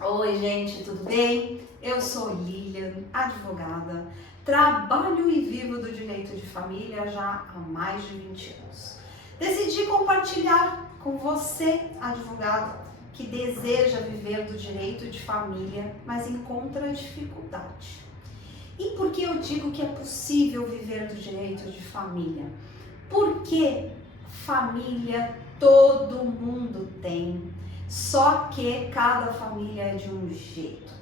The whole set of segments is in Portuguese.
Oi, gente, tudo bem? Eu sou Lilian, advogada, trabalho e vivo do direito de família já há mais de 20 anos. Decidi compartilhar com você, advogado, que deseja viver do direito de família, mas encontra dificuldade. E por que eu digo que é possível viver do direito de família? Porque família todo mundo tem, só que cada família é de um jeito.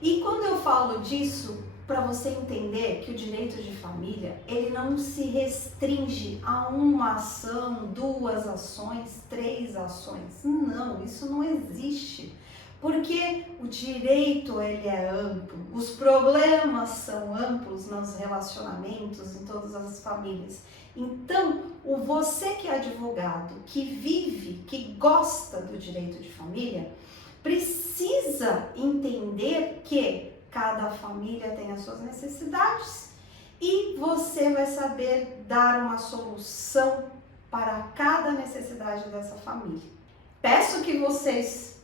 E quando eu falo disso, para você entender que o direito de família, ele não se restringe a uma ação, duas ações, três ações. Não, isso não existe. Porque o direito, ele é amplo, os problemas são amplos nos relacionamentos, em todas as famílias. Então, você que é advogado, que vive, que gosta do direito de família, precisa entender que cada família tem as suas necessidades e você vai saber dar uma solução para cada necessidade dessa família. Peço que vocês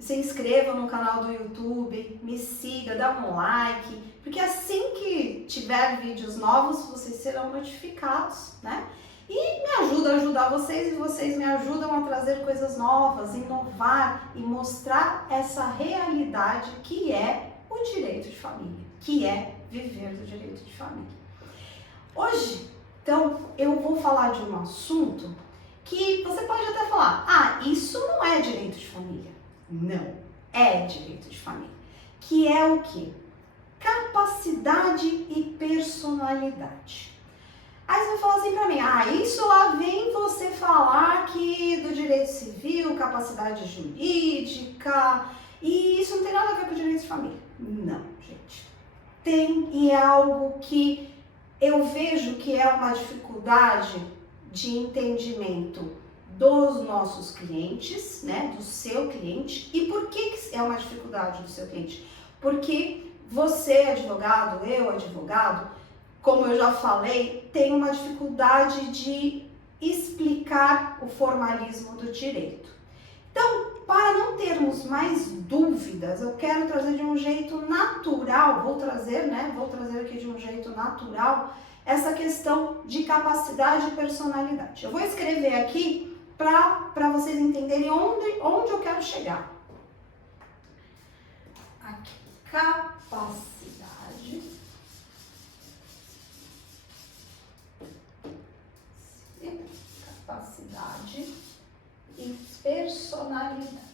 se inscrevam no canal do YouTube, me siga, dá um like, porque assim que tiver vídeos novos, vocês serão notificados, né? E me ajuda a ajudar vocês e vocês me ajudam a trazer coisas novas, inovar e mostrar essa realidade que é o direito de família, que é viver do direito de família. Hoje, então, eu vou falar de um assunto que você pode até falar, isso não é direito de família. Não, é direito de família. Que é o quê? Capacidade e personalidade. Aí você vai falar assim pra mim, isso lá vem você falar que do direito civil, capacidade jurídica, e isso não tem nada a ver com o direito de família. Não, gente. Tem, e é algo que eu vejo que é uma dificuldade de entendimento dos nossos clientes, né, do seu cliente. E por que é uma dificuldade do seu cliente? Porque você, advogado, eu, advogado, como eu já falei, tem uma dificuldade de explicar o formalismo do direito. Então, para não termos mais dúvidas, eu quero trazer de um jeito natural, vou trazer aqui de um jeito natural essa questão de capacidade e personalidade. Eu vou escrever aqui para vocês entenderem onde eu quero chegar. Aqui, capacidade e personalidade.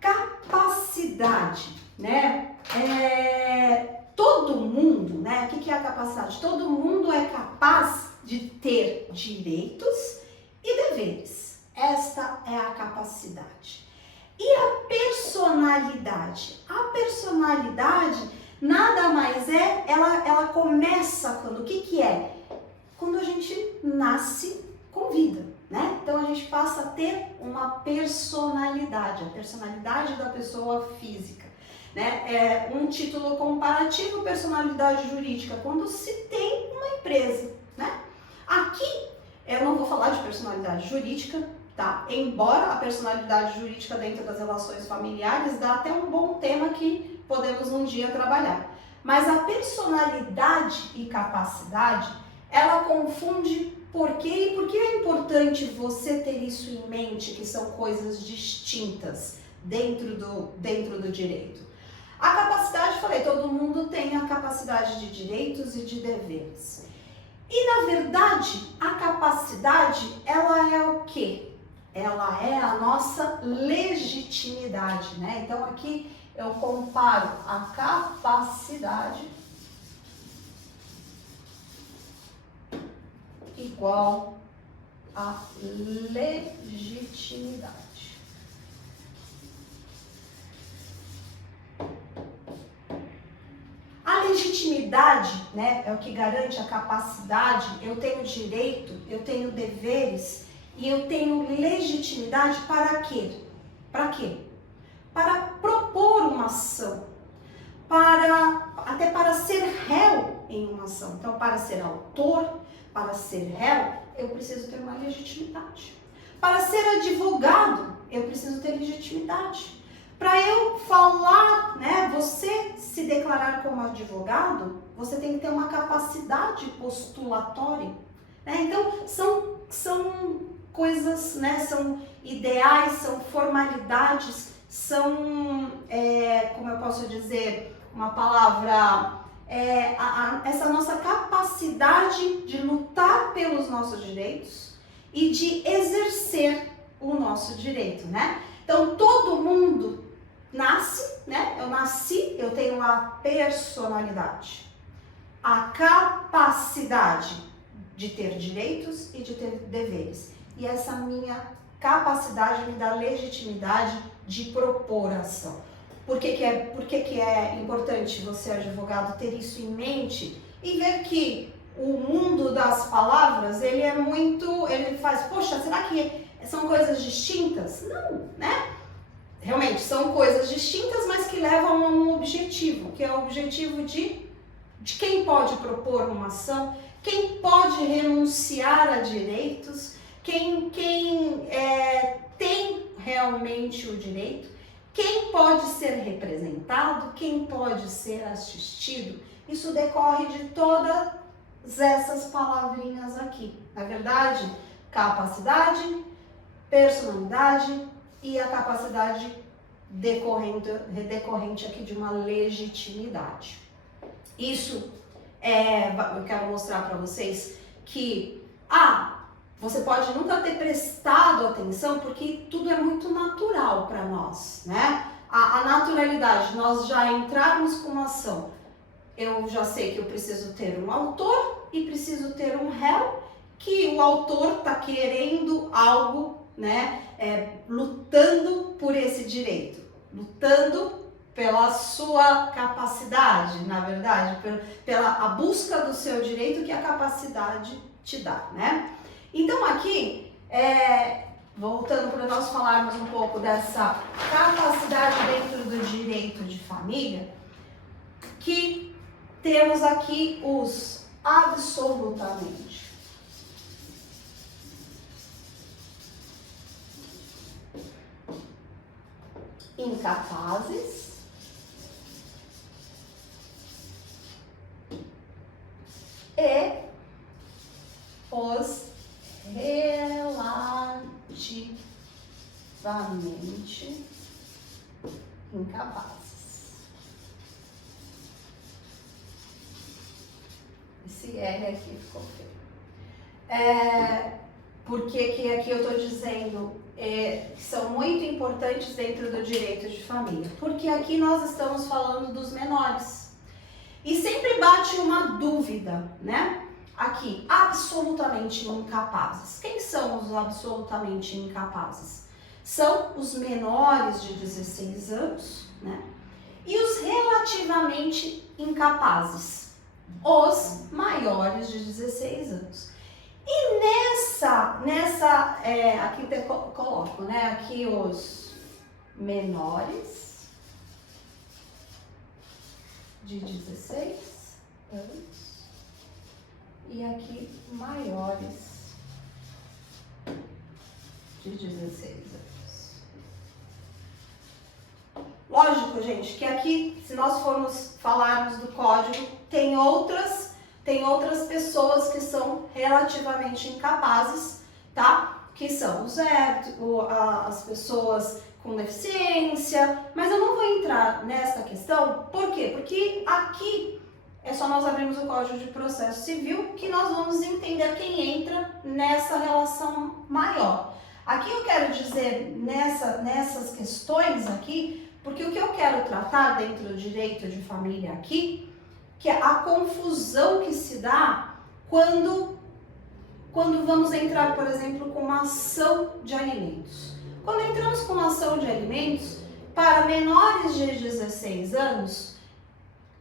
Capacidade, né? Todo mundo, né? O que é a capacidade? Todo mundo é capaz de ter direitos e deveres. Esta é a capacidade. E a personalidade? A personalidade nada mais é, ela começa quando? O que é? Quando a gente nasce com vida, né? Então a gente passa a ter uma personalidade, a personalidade da pessoa física, né? Um título comparativo, personalidade jurídica, quando se tem uma empresa, né? Aqui eu não vou falar de personalidade jurídica, tá? Embora a personalidade jurídica dentro das relações familiares dá até um bom tema que podemos um dia trabalhar. Mas a personalidade e capacidade, ela confunde por quê e por que é importante você ter isso em mente, que são coisas distintas dentro do direito. A capacidade, falei, todo mundo tem a capacidade de direitos e de deveres. E na verdade, a capacidade, ela é o quê? Ela é a nossa legitimidade, né? Então aqui eu comparo a capacidade igual a legitimidade. A legitimidade, né, é o que garante a capacidade. Eu tenho direito, eu tenho deveres e eu tenho legitimidade para quê? Para quê? Para propor uma ação, até para ser réu em uma ação. Então, para ser autor, para ser réu, eu preciso ter uma legitimidade. Para ser advogado, eu preciso ter legitimidade. Para eu falar, né, você se declarar como advogado, você tem que ter uma capacidade postulatória. Né? Então, são coisas, né, são ideais, são formalidades, são, como eu posso dizer, uma palavra, essa nossa capacidade de lutar pelos nossos direitos e de exercer o nosso direito, né? Então, todo mundo nasce, né? Eu nasci, eu tenho uma personalidade, a capacidade de ter direitos e de ter deveres. E essa minha capacidade me dá legitimidade de propor ação. Por que é importante você, advogado, ter isso em mente e ver que o mundo das palavras, ele faz, poxa, será que são coisas distintas? Não, né? Realmente, são coisas distintas, mas que levam a um objetivo, que é o objetivo de quem pode propor uma ação, quem pode renunciar a direitos, quem tem realmente o direito, quem pode ser representado, quem pode ser assistido. Isso decorre de todas essas palavrinhas aqui. Na verdade, capacidade, personalidade e a capacidade decorrente aqui de uma legitimidade. Isso eu quero mostrar para vocês que você pode nunca ter prestado atenção porque tudo é muito natural para nós, né? A naturalidade, nós já entrarmos com uma ação. Eu já sei que eu preciso ter um autor e preciso ter um réu, que o autor está querendo algo, né? Lutando por esse direito, lutando pela sua capacidade, na verdade, pela busca do seu direito que a capacidade te dá, né? Então aqui, voltando para nós falarmos um pouco dessa capacidade dentro do direito de família, que temos aqui os absolutamente. Incapazes e os relativamente incapazes. Esse R aqui ficou feio. Por que aqui eu estou dizendo que são muito importantes dentro do direito de família? Porque aqui nós estamos falando dos menores. E sempre bate uma dúvida, né? Aqui, absolutamente incapazes. Quem são os absolutamente incapazes? São os menores de 16 anos, né? E os relativamente incapazes, os maiores de 16 anos. E aqui eu coloco, né? Aqui os menores de 16 anos. E aqui, maiores de 16 anos. Lógico, gente, que aqui, se nós formos falarmos do código, tem outras pessoas que são relativamente incapazes, tá? Que são as pessoas com deficiência, mas eu não vou entrar nessa questão, por quê? Porque aqui é só nós abrirmos o Código de Processo Civil que nós vamos entender quem entra nessa relação maior. Aqui eu quero dizer nessas questões aqui, porque o que eu quero tratar dentro do direito de família aqui, que é a confusão que se dá quando vamos entrar, por exemplo, com uma ação de alimentos. Quando entramos com uma ação de alimentos para menores de 16 anos,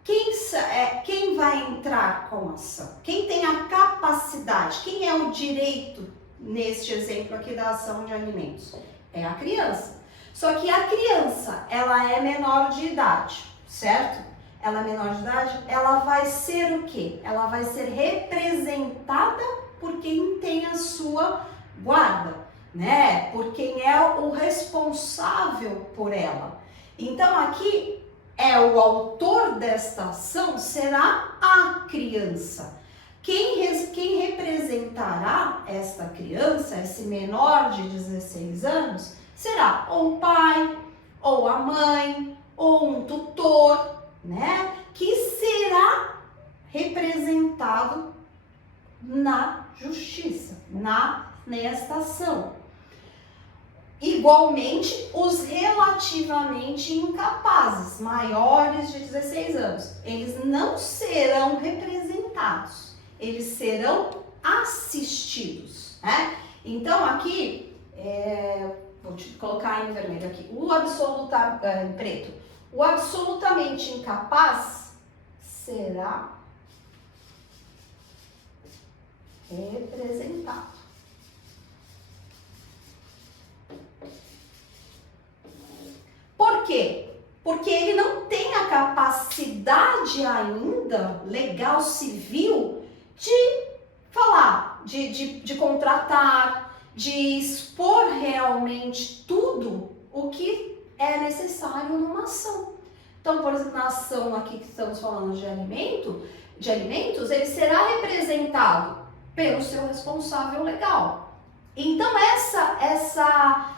quem vai entrar com a ação? Quem tem a capacidade? Quem é o direito neste exemplo aqui da ação de alimentos? É a criança. Só que a criança, ela é menor de idade, certo? ela é menor de idade, ela vai ser o quê? Ela vai ser representada por quem tem a sua guarda, né? Por quem é o responsável por ela. Então aqui o autor desta ação será a criança. Quem representará esta criança, esse menor de 16 anos, será ou o pai, ou a mãe, ou um tutor, né? Que será representado na justiça, nesta ação. Igualmente, os relativamente incapazes, maiores de 16 anos, eles não serão representados, eles serão assistidos, né? Então, aqui, vou te colocar em vermelho aqui, em preto, o absolutamente incapaz será representado. Por quê? Porque ele não tem a capacidade ainda, legal, civil, de falar, de contratar, de expor realmente tudo o que é necessário numa ação. Então, por exemplo, na ação aqui que estamos falando de alimentos, ele será representado pelo seu responsável legal. Então, essa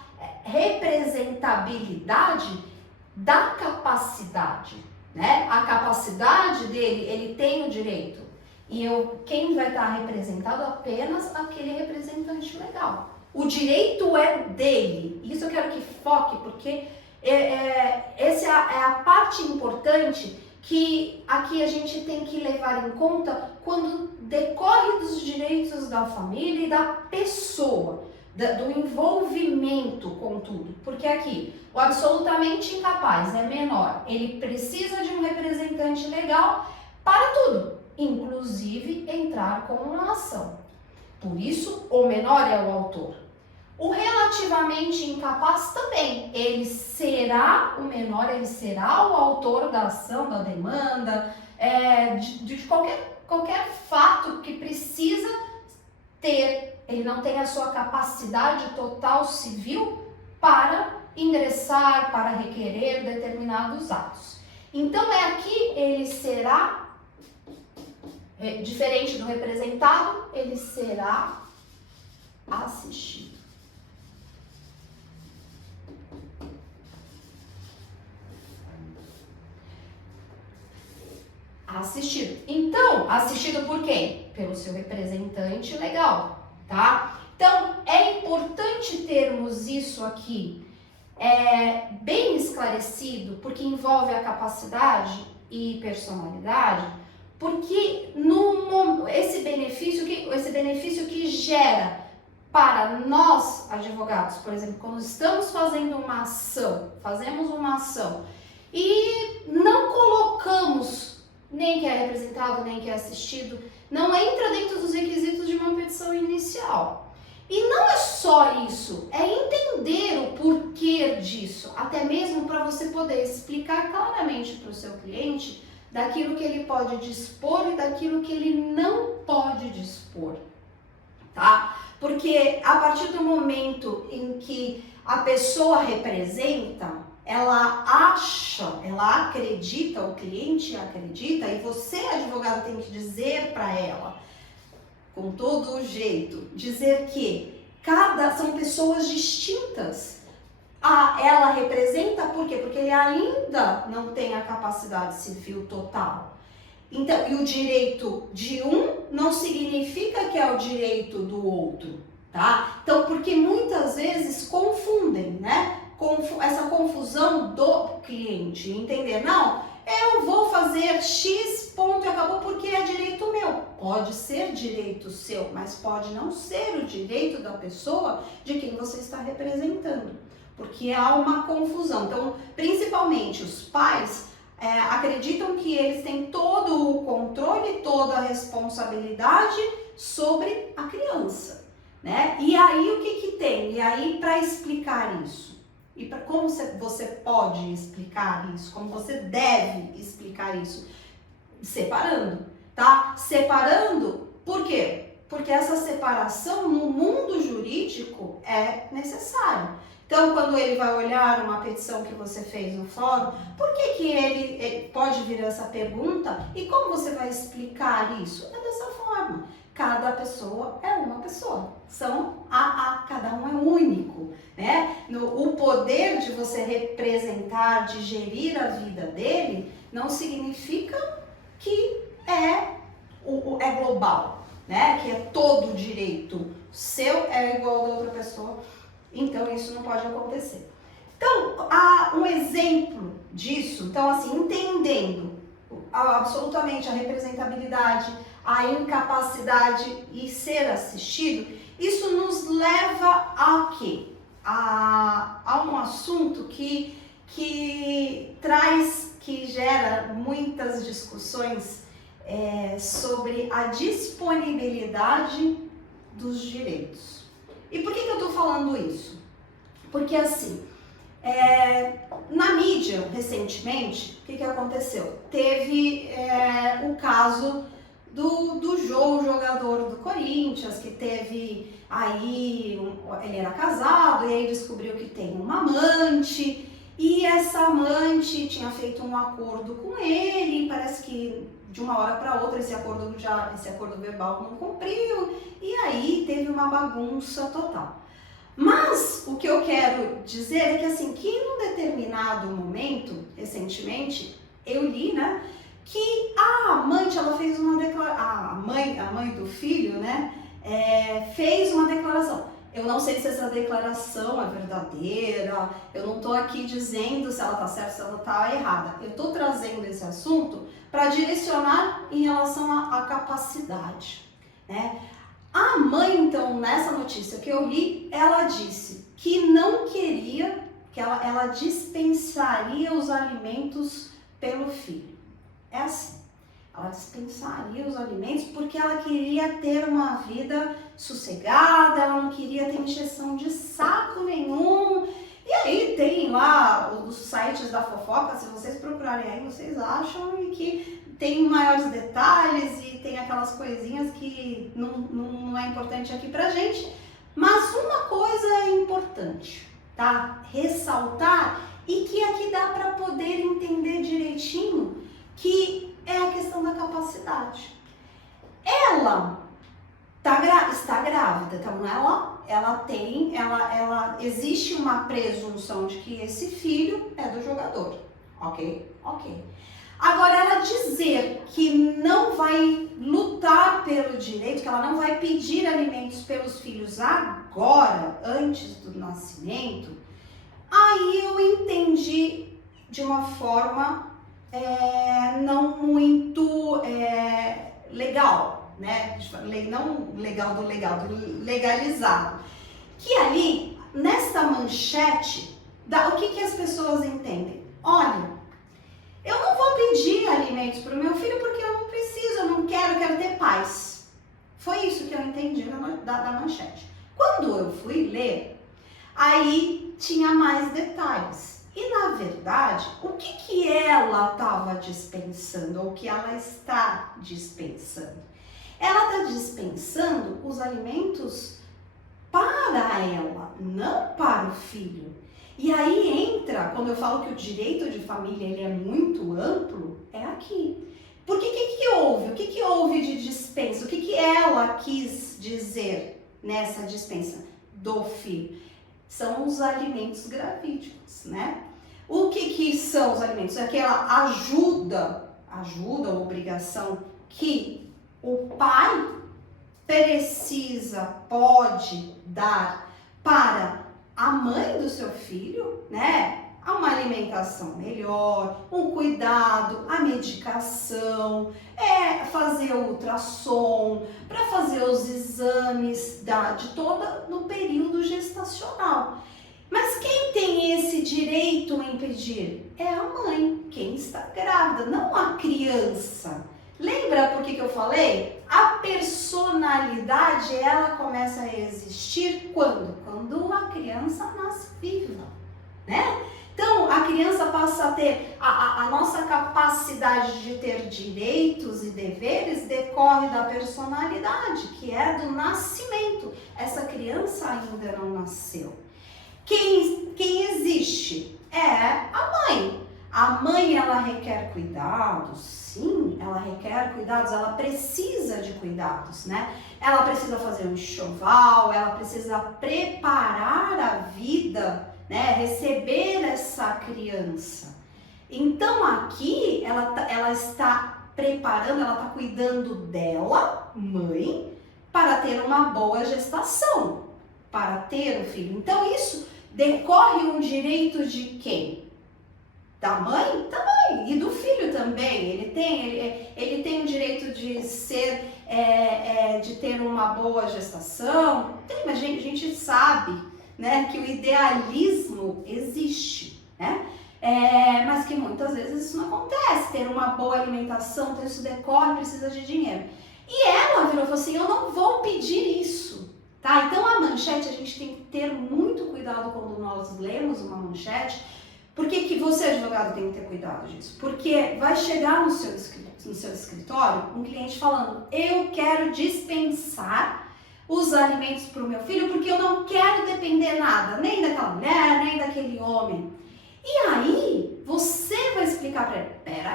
representabilidade da capacidade, né? A capacidade dele, ele tem o direito. E quem vai estar representado? Apenas aquele representante legal. O direito é dele. Isso eu quero que foque, porque essa é a parte importante que aqui a gente tem que levar em conta quando decorre dos direitos da família e da pessoa, do envolvimento com tudo. Porque aqui, o absolutamente incapaz é menor, ele precisa de um representante legal para tudo, inclusive entrar com uma ação. Por isso, o menor é o autor. O relativamente incapaz também, ele será o menor, ele será o autor da ação, da demanda, de qualquer fato que precisa ter. Ele não tem a sua capacidade total civil para ingressar, para requerer determinados atos. Então, aqui ele será, diferente do representado, ele será assistido. Então, assistido por quem? Pelo seu representante legal, tá? Então, é importante termos isso aqui bem esclarecido, porque envolve a capacidade e personalidade, porque esse benefício que gera para nós, advogados, por exemplo, quando estamos fazendo fazemos uma ação e não colocamos nem que é representado, nem que é assistido, não entra dentro dos requisitos de uma petição inicial. E não é só isso, é entender o porquê disso, até mesmo para você poder explicar claramente para o seu cliente daquilo que ele pode dispor e daquilo que ele não pode dispor, tá? Porque a partir do momento em que a pessoa representa, ela acredita, o cliente acredita, e você, advogado, tem que dizer para ela, com todo o jeito, dizer que são pessoas distintas. Ela representa por quê? Porque ele ainda não tem a capacidade civil total. Então, e o direito de um não significa que é o direito do outro, tá? Então, porque muitas vezes confundem, né? Essa confusão do cliente, entender, não, eu vou fazer X ponto e acabou porque é direito meu. Pode ser direito seu, mas pode não ser o direito da pessoa de quem você está representando, porque há uma confusão. Então, principalmente os pais acreditam que eles têm todo o controle, toda a responsabilidade sobre a criança, né? E aí o que tem? E aí, para explicar isso? E como você pode explicar isso? Como você deve explicar isso? Separando, tá? Separando, por quê? Porque essa separação no mundo jurídico é necessária. Então, quando ele vai olhar uma petição que você fez no fórum, por que ele pode vir essa pergunta e como você vai explicar isso? É dessa forma. Cada pessoa é uma pessoa. Cada um é único, né? O poder de você representar, de gerir a vida dele, não significa que é global, né? Que é todo direito seu é igual ao da outra pessoa. Então, isso não pode acontecer. Então, há um exemplo disso. Então, assim, entendendo absolutamente a representabilidade, a incapacidade e ser assistido, isso nos leva a quê? A um assunto que gera muitas discussões sobre a disponibilidade dos direitos. E por que eu estou falando isso? Porque assim, na mídia, recentemente, o que aconteceu? Teve o caso do Jô, jogador do Corinthians, que teve aí, ele era casado e aí descobriu que tem uma amante, e essa amante tinha feito um acordo com ele, parece que de uma hora para outra esse acordo verbal não cumpriu, e aí teve uma bagunça total. Mas o que eu quero dizer é que assim, que num determinado momento, recentemente, eu li, né, que a amante, ela fez uma declaração, a mãe do filho, né, fez uma declaração. Eu não sei se essa declaração é verdadeira, eu não estou aqui dizendo se ela está certa, se ela está errada. Eu estou trazendo esse assunto para direcionar em relação à capacidade, né? A mãe, então, nessa notícia que eu li, ela disse que não queria, que ela dispensaria os alimentos pelo filho. É assim, ela dispensaria os alimentos porque ela queria ter uma vida sossegada, ela não queria ter encheção de saco nenhum. E aí tem lá os sites da fofoca, se vocês procurarem aí, vocês acham que tem maiores detalhes e tem aquelas coisinhas que não é importante aqui pra gente. Mas uma coisa é importante, tá? Ressaltar, e que aqui dá para poder entender direitinho, que é a questão da capacidade. Ela está grávida, então existe uma presunção de que esse filho é do jogador, ok? Agora, ela dizer que não vai lutar pelo direito, que ela não vai pedir alimentos pelos filhos agora, antes do nascimento, aí eu entendi de uma forma não muito legal, né? Não legal do legalizado. Que ali, nesta manchete, o que as pessoas entendem? Olha, eu não vou pedir alimentos para o meu filho porque eu não preciso, eu não quero ter paz. Foi isso que eu entendi da manchete. Quando eu fui ler, aí tinha mais detalhes. E na verdade, o que ela estava dispensando, ou o que ela está dispensando? Ela está dispensando os alimentos para ela, não para o filho. E aí entra, quando eu falo que o direito de família ele é muito amplo, é aqui. Porque o que houve? O que houve de dispensa? O que ela quis dizer nessa dispensa do filho? São os alimentos gravídicos, né? O que são os alimentos? É aquela ajuda, obrigação que o pai pode dar para a mãe do seu filho, né? Uma alimentação melhor, um cuidado, a medicação, fazer o ultrassom, para fazer os exames no período gestacional. Mas quem tem esse direito em pedir? É a mãe, quem está grávida, não a criança. Lembra por que eu falei? A personalidade, ela começa a existir quando? Quando a criança nasce viva. né? Então, a criança passa a ter, a nossa capacidade de ter direitos e deveres decorre da personalidade, que é do nascimento. Essa criança ainda não nasceu. Quem existe é a mãe. A mãe, ela requer cuidados, sim, ela requer cuidados, ela precisa de cuidados, né? Ela precisa fazer um enxoval, ela precisa preparar a vida, né? Receber essa criança. Então aqui, ela está preparando, ela está cuidando dela, mãe, para ter uma boa gestação, para ter o filho. Então isso decorre um direito de quem? Da mãe? Também. E do filho também. Ele tem o direito de ser, de ter uma boa gestação. Tem, mas a gente sabe, né, que o idealismo existe, né? Mas que muitas vezes isso não acontece. Ter uma boa alimentação, ter isso decorre, precisa de dinheiro. E ela virou e falou assim, eu não vou pedir isso, tá? Então a manchete, a gente tem que ter muito cuidado quando nós lemos uma manchete. Por que você, advogado, tem que ter cuidado disso? Porque vai chegar no seu escritório um cliente falando, eu quero dispensar os alimentos para o meu filho porque eu não quero depender nada, nem daquela mulher, nem daquele homem. E aí, você vai explicar para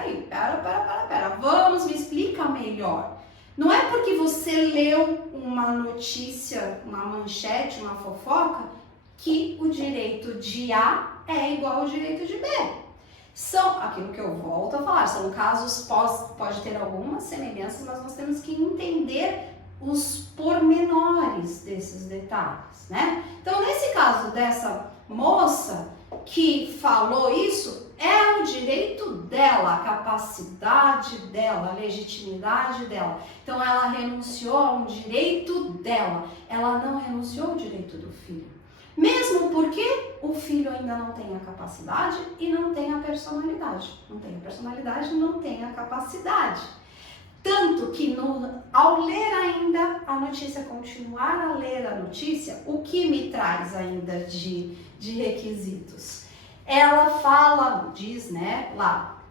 ele, pera, vamos, me explica melhor. Não é porque você leu uma notícia, uma manchete, uma fofoca, que o direito de A é igual ao direito de B. São, aquilo que eu volto a falar, são casos, pode ter algumas semelhanças, mas nós temos que entender os pormenores desses detalhes, né? Então, nesse caso dessa moça que falou isso, é o direito dela, a capacidade dela, a legitimidade dela. Então, ela renunciou a um direito dela, ela não renunciou ao direito do filho. Mesmo porque o filho ainda não tem a capacidade e não tem a personalidade. Não tem a personalidade, não tem a capacidade. Tanto que ao ler ainda a notícia, continuar a ler a notícia, o que me traz ainda de requisitos? Ela fala, diz, né, lá,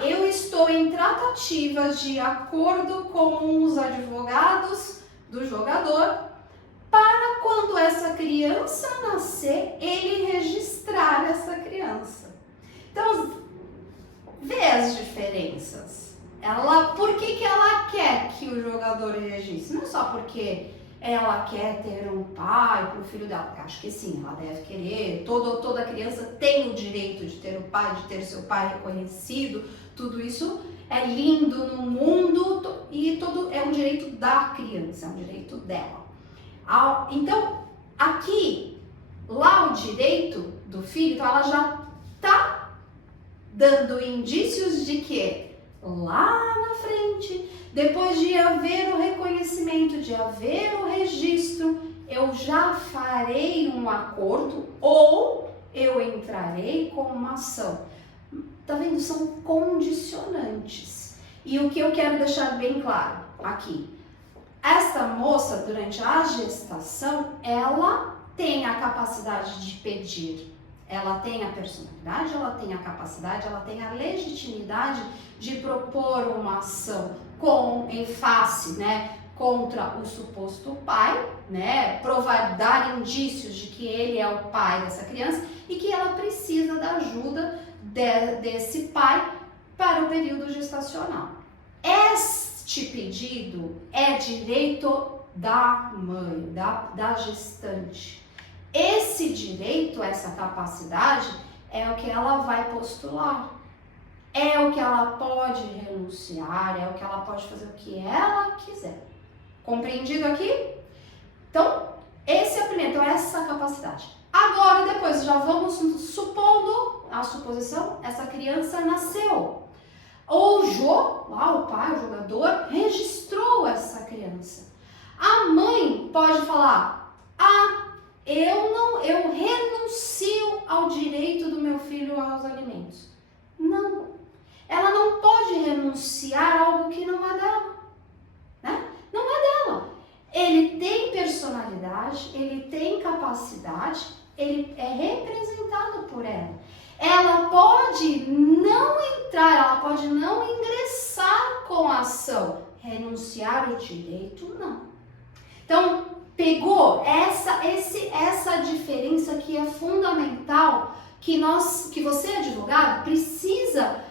eu estou em tratativas de acordo com os advogados do jogador para quando essa criança nascer, ele registrar essa criança. Então, vê as diferenças. Por que ela quer que o jogador registre? Não é só porque ela quer ter um pai para o filho dela. Eu acho que sim, ela deve querer. Toda criança tem o direito de ter o pai, de ter seu pai reconhecido. Tudo isso é lindo no mundo e é um direito da criança, é um direito dela. Então, aqui, lá o direito do filho, então ela já está dando indícios de que lá na frente, depois de haver o reconhecimento, de haver o registro, eu já farei um acordo ou eu entrarei com uma ação. Tá vendo? São condicionantes. E o que eu quero deixar bem claro aqui, essa moça, durante a gestação, ela tem a capacidade de pedir, ela tem a personalidade, ela tem a capacidade, ela tem a legitimidade de propor uma ação em face, né, contra o suposto pai, né, dar indícios de que ele é o pai dessa criança e que ela precisa da ajuda desse pai para o período gestacional. Este pedido é direito da mãe, da gestante. Esse direito, essa capacidade, é o que ela vai postular. É o que ela pode renunciar, é o que ela pode fazer o que ela quiser. Compreendido aqui? Então, esse é o primeiro, então essa capacidade. Agora, depois, já vamos supondo, a suposição, essa criança nasceu. O lá o pai, o jogador, registrou essa criança. A mãe pode falar, eu renuncio ao direito do meu filho aos alimentos. Não, ela não pode renunciar a algo que não é dela, né? Não é dela. Ele tem personalidade, ele tem capacidade, ele é representado por ela. Ela pode não entrar, ela pode não ingressar com a ação. Renunciar o direito, não. Então, pegou essa diferença que é fundamental, que você, advogado, precisa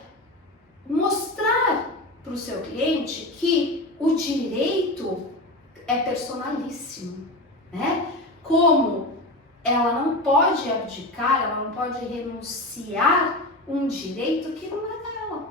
mostrar para o seu cliente que o direito é personalíssimo, né? Como ela não pode abdicar, ela não pode renunciar um direito que não é dela.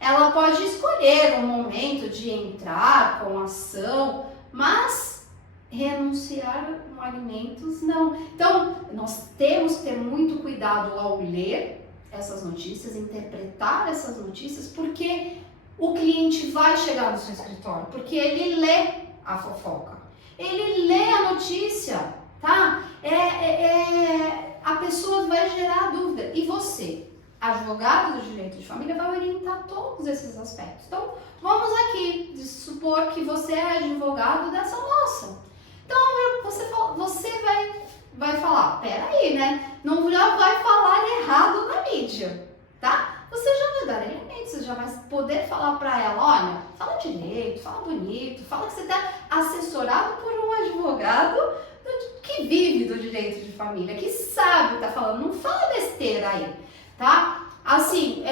Ela pode escolher um momento de entrar com ação, mas renunciar alimentos não. Então, nós temos que ter muito cuidado ao ler essas notícias, interpretar essas notícias, porque o cliente vai chegar no seu escritório, porque ele lê a fofoca, ele lê a notícia, tá? A pessoa vai gerar dúvida. E você, advogado do direito de família, vai orientar todos esses aspectos. Então, vamos aqui supor que você é advogado dessa moça. Então, você vai falar, peraí, né? Não já vai falar errado na mídia, tá? Você já vai dar elementos, você já vai poder falar para ela, olha, fala direito, fala bonito, fala que você está assessorado por um advogado que vive do direito de família, que sabe, tá falando, não fala besteira aí, tá? Assim,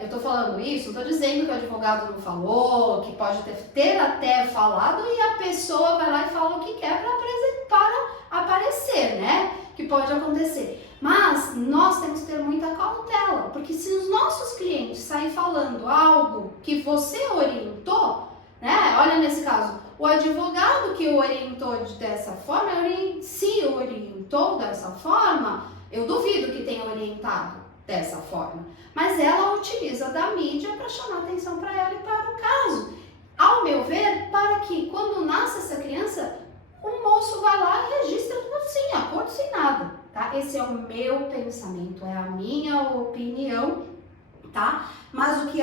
eu tô falando isso, não tô dizendo que o advogado não falou, que pode ter até falado e a pessoa vai lá e fala o que quer para aparecer, né? Que pode acontecer. Mas nós temos que ter muita cautela, porque se os nossos clientes saírem falando algo que você orientou, né? Olha nesse caso, o advogado que orientou dessa forma, se orientou dessa forma, eu duvido que tenha orientado dessa forma, mas ela utiliza da mídia para chamar atenção para ela e para o caso. Ao meu ver, para que quando nasce essa criança, o moço vai lá e registra tudo assim, acordo sem nada, tá? Esse é o meu pensamento, é a minha opinião, tá? Mas o que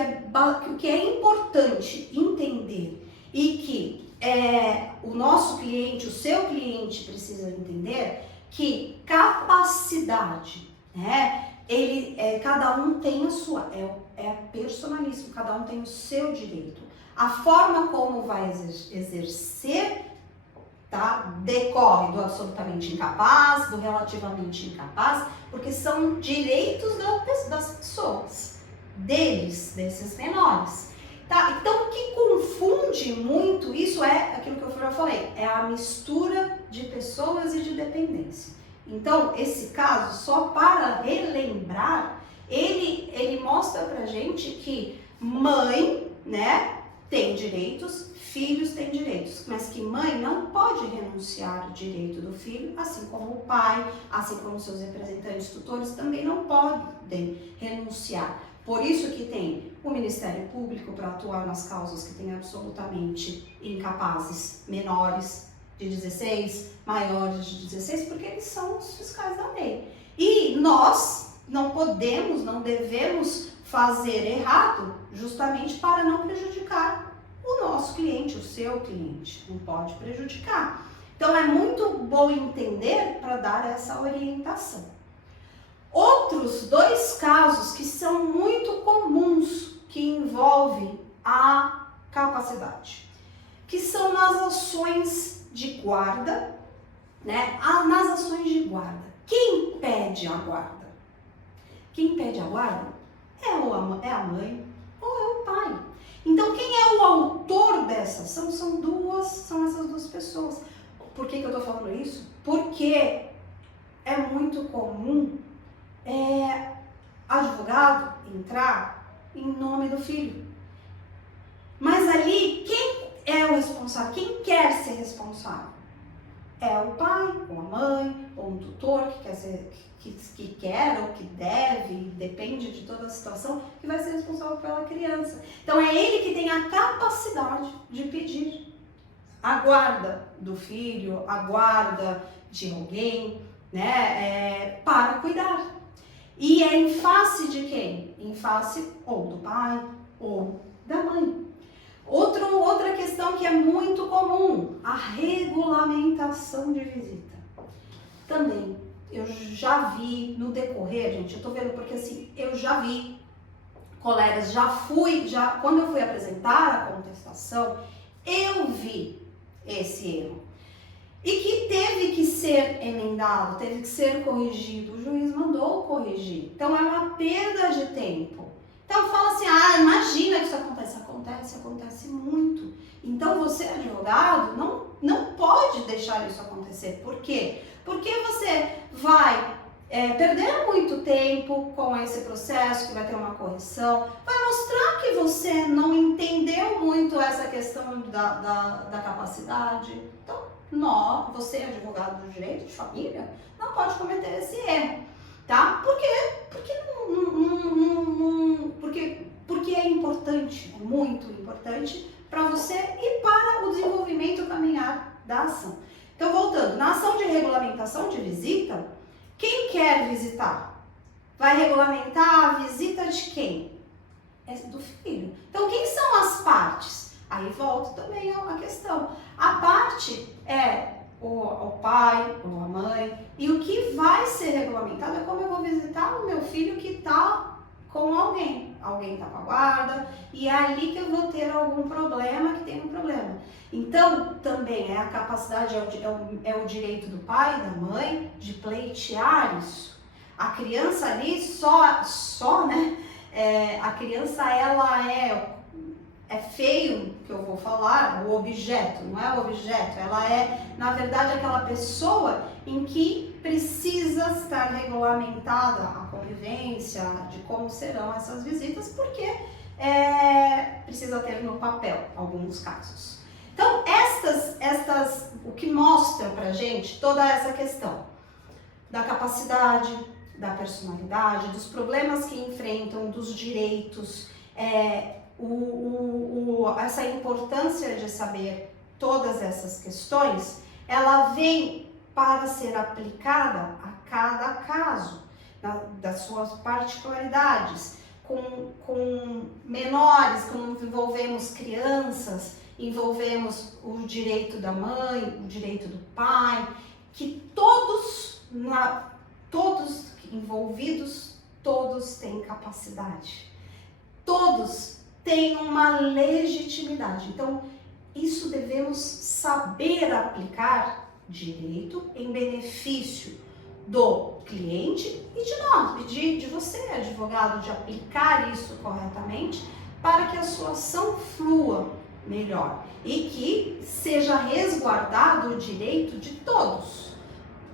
é importante entender e que o nosso cliente, o seu cliente precisa entender que capacidade, né? Cada um tem a sua, é personalíssimo, cada um tem o seu direito. A forma como vai exercer, tá? Decorre do absolutamente incapaz, do relativamente incapaz, porque são direitos das pessoas, desses menores. Tá? Então, o que confunde muito isso é aquilo que eu já falei, é a mistura de pessoas e de dependência. Então, esse caso, só para relembrar, ele mostra pra gente que mãe, né, tem direitos, filhos têm direitos, mas que mãe não pode renunciar o direito do filho, assim como o pai, assim como seus representantes tutores também não podem renunciar. Por isso que tem o Ministério Público para atuar nas causas que tem absolutamente incapazes, menores de 16, maiores de 16, porque eles são os fiscais da lei. E nós não podemos, não devemos fazer errado justamente para não prejudicar o nosso cliente, o seu cliente. Não pode prejudicar. Então é muito bom entender para dar essa orientação. Outros dois casos que são muito comuns, que envolvem a capacidade, que são nas ações de guarda, né? Nas ações de guarda. Quem pede a guarda? Quem pede a guarda é a mãe ou é o pai. Então, quem é o autor dessa ação são essas duas pessoas. Por que eu tô falando isso? Porque é muito comum advogado entrar em nome do filho. Mas ali, quem é o responsável? Quem quer ser responsável? É o pai, ou a mãe, ou um tutor que quer ou que deve, depende de toda a situação, que vai ser responsável pela criança. Então é ele que tem a capacidade de pedir a guarda do filho, a guarda de alguém, né, para cuidar. E é em face de quem? Em face ou do pai ou da mãe. Outra questão que é muito comum, a regulamentação de visita. Também eu já vi no decorrer, gente, eu tô vendo porque assim, eu já vi colegas, quando eu fui apresentar a contestação, eu vi esse erro. E que teve que ser emendado, teve que ser corrigido, o juiz mandou corrigir. Então é uma perda de tempo. Então fala assim, imagina que isso acontece muito. Então você, advogado, não pode deixar isso acontecer. Por quê? Porque você vai perder muito tempo com esse processo, que vai ter uma correção, vai mostrar que você não entendeu muito essa questão da capacidade. Então, você, advogado do direito de família, não pode cometer esse erro, tá? Por quê? Porque é importante, é muito importante para você e para o desenvolvimento caminhar da ação. Então, voltando, na ação de regulamentação de visita, quem quer visitar? Vai regulamentar a visita de quem? É do filho. Então, quem são as partes? Aí volta também a questão. A parte é o pai ou a mãe. E o que vai ser regulamentado é como eu vou visitar o meu filho que está com alguém. Alguém está com a guarda e é ali que eu vou ter algum problema, que tem um problema. Então, também é a capacidade, é o direito do pai, da mãe, de pleitear isso. A criança ali né? A criança, ela é feio que eu vou falar, o objeto, não é o objeto, ela é, na verdade, aquela pessoa em que precisa estar regulamentada a convivência, de como serão essas visitas, porque precisa ter no papel, alguns casos. Então, o que mostra pra gente toda essa questão da capacidade, da personalidade, dos problemas que enfrentam, dos direitos, essa importância de saber todas essas questões, ela vem para ser aplicada a cada caso, das suas particularidades, com menores, quando envolvemos crianças, envolvemos o direito da mãe, o direito do pai, que todos envolvidos, todos têm capacidade, todos têm uma legitimidade. Então, isso devemos saber aplicar direito em benefício do cliente e de nós, de você, advogado, de aplicar isso corretamente para que a sua ação flua melhor e que seja resguardado o direito de todos,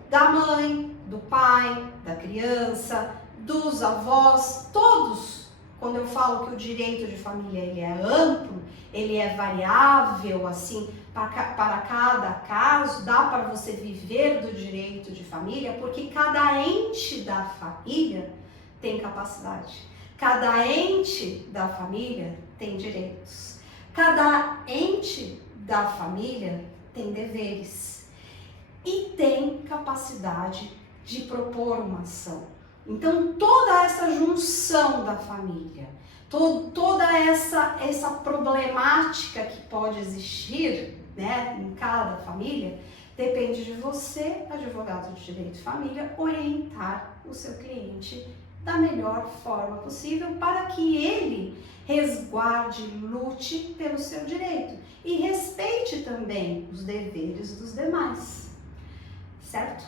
da mãe, do pai, da criança, dos avós, todos. Quando eu falo que o direito de família ele é amplo, ele é variável, assim, para cada caso, dá para você viver do direito de família, porque cada ente da família tem capacidade, cada ente da família tem direitos, cada ente da família tem deveres e tem capacidade de propor uma ação. Então, toda essa junção da família, toda essa problemática que pode existir, né, em cada família, depende de você, advogado de direito de família, orientar o seu cliente da melhor forma possível para que ele resguarde, lute pelo seu direito e respeite também os deveres dos demais, certo?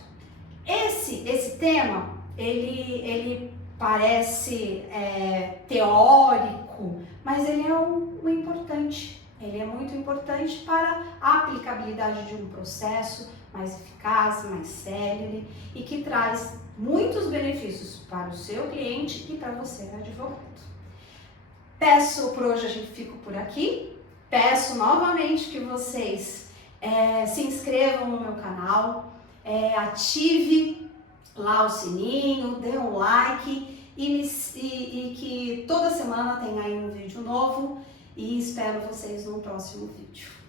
Esse tema, ele parece teórico, mas ele é o importante. Ele é muito importante para a aplicabilidade de um processo mais eficaz, mais célere e que traz muitos benefícios para o seu cliente e para você, advogado. Peço por hoje, a gente fica por aqui. Peço novamente que vocês se inscrevam no meu canal, ative lá o sininho, dê um like e que toda semana tem aí um vídeo novo e espero vocês no próximo vídeo.